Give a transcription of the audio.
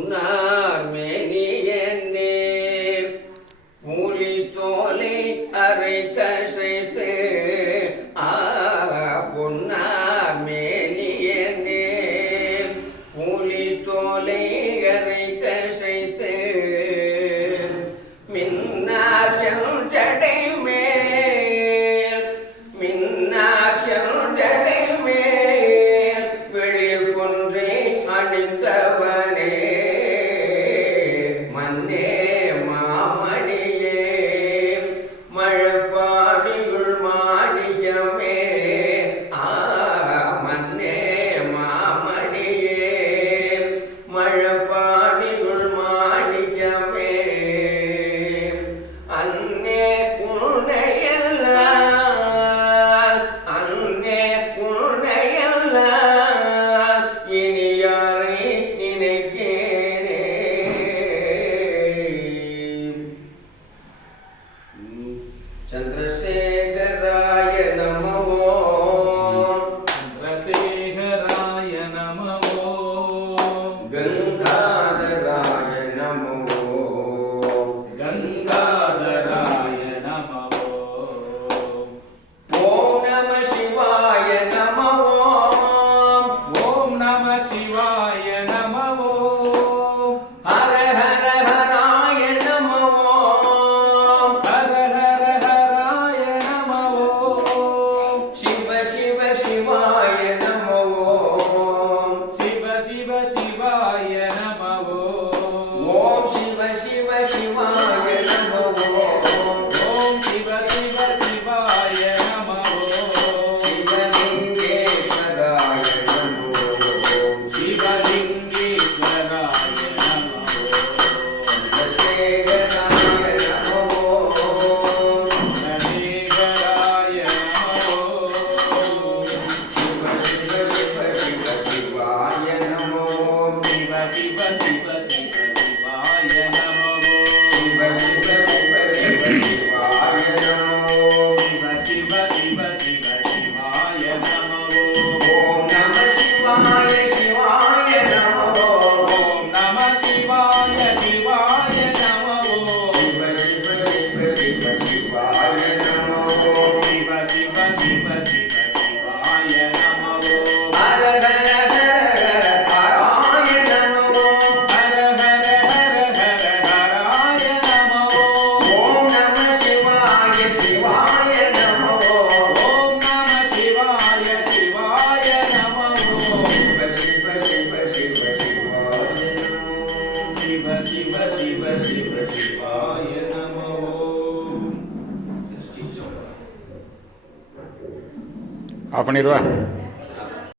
புன்னார் மேனியன்னே மூலி தோலை அரை கசைத்து பொன்னார் மேனியன்னே மூலி தோலை அரை கசைத்து மின்னார் செஞ்சடை மேல் மின்னார் செஞ்சடை மேல் வெளிர் கொன்றை அணிந்தவனே மன்னே மாமணியே மழப்பாடியுள் மாணியமே மன்னே மாமணியே மழப்பாடியுள் மாணியமே அன்னே உன்னையெல்லாம் அன்னே உன்னையெல்லாம் இனியாரை நினைக்கிறே சந்திரசேகராய நமோ சந்திரசேகராய நமோ கங்காதராய நமோ கங்காதராய நமோ ஓம் நம சிவாய நமோ ஓம் நம சிவாய நமோ ஹர ஹர ஹராய நமோ ஹர ஹர ஹராய நமோ சிவ சிவ சிவாய நமோ சிவ சிவ சிவாய நமோ ஓம் சிவ சிவ சிவாய நமோ ஓம் சிவ சிவ சிவாய நமோ சிவலிங்கேஸ்வராய நமோ சிவலிங்கேஸ்வராய நமோ சந்திரசேகராய நமோ சந்திரசேகராய நமோ சிவ சிவ சிவ சிவ சிவாய நமோ சிவ சிவ சிவ சிவ சிவாய நமோ சிவ சிவ சிவ சிவ சிவாய நமோ சிவ சிவ சிவ சிவ சிவாய நமோ ஓம் நம சிவாய சிவாய நமோ ஓம் நம சிவாய சிவாய நமோ சிவ சிவ சிவ சிவ சிவாய நமோ சிவ சிவ சிவ சிவ சிவாய நமோ ஹர ஹர ஹர ஹராய நமோ ஹர ஹர ஹர ஹர ஹராய நமோ ஓம் நம சிவாய சிவாய நமோ ஓம் நம சிவாய சிவாய நமோ சிவ சிவ சிவ சிவ சிவாய நமோ சிவ சிவ சிவ சிவ சிவாய நமோ ஆஃப் பண்ணிடுவா